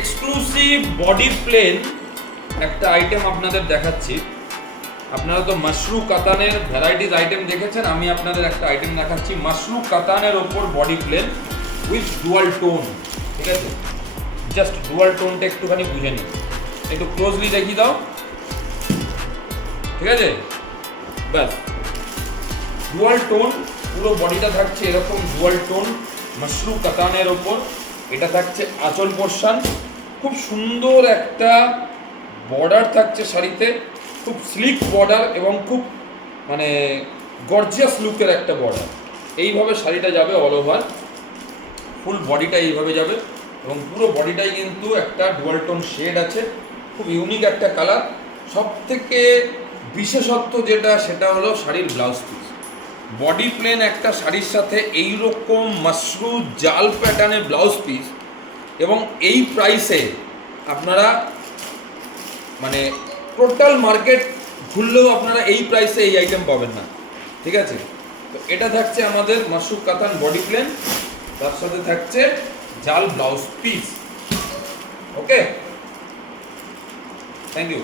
Exclusive body plain একটা item আপনাদের দেখাচ্ছি। আপনারা তো মাশরু কাতানের ভ্যারাইটিস আইটেম দেখেছেন, আমি আপনাদের একটা আইটেম দেখাচ্ছি মাশরু কাতানের ওপর body plain with dual tone. ঠিক আছে, জাস্ট ডুয়াল টোনটা একটুখানি বুঝে নিন, একটু ক্লোজলি দেখিয়ে দাও। ঠিক আছে, ব্যাস ডুয়াল টোন, পুরো বডিটা থাকছে এরকম ডুয়াল টোন মাশরু কাতানের ওপর। এটা থাকছে আঁচল পোর্শন, খুব সুন্দর একটা বর্ডার থাকছে শাড়িতে, খুব স্লিক বর্ডার এবং খুব মানে গর্জিয়াস লুকের একটা বর্ডার। এইভাবে শাড়িটা যাবে অল ওভার, ফুল বডিটা এইভাবে যাবে এবং পুরো বডিটাই কিন্তু একটা ডুয়াল টোন শেড আছে, খুব ইউনিক একটা কালার। সব থেকে বিশেষত্ব যেটা সেটা হলো শাড়ির ব্লাউজ পিস। বডি প্লেন একটা শাড়ির সাথে এইরকম মাশরু জাল প্যাটার্নের ব্লাউজ পিস এবং এই প্রাইসে আপনারা মানে টোটাল মার্কেট ঘুরলেও আপনারা এই প্রাইসে এই আইটেম পাবেন না। ঠিক আছে, তো এটা থাকছে আমাদের মাশরু কাতান বডি প্লেন, তার সাথে থাকছে জাল blouse piece. Okay, thank you.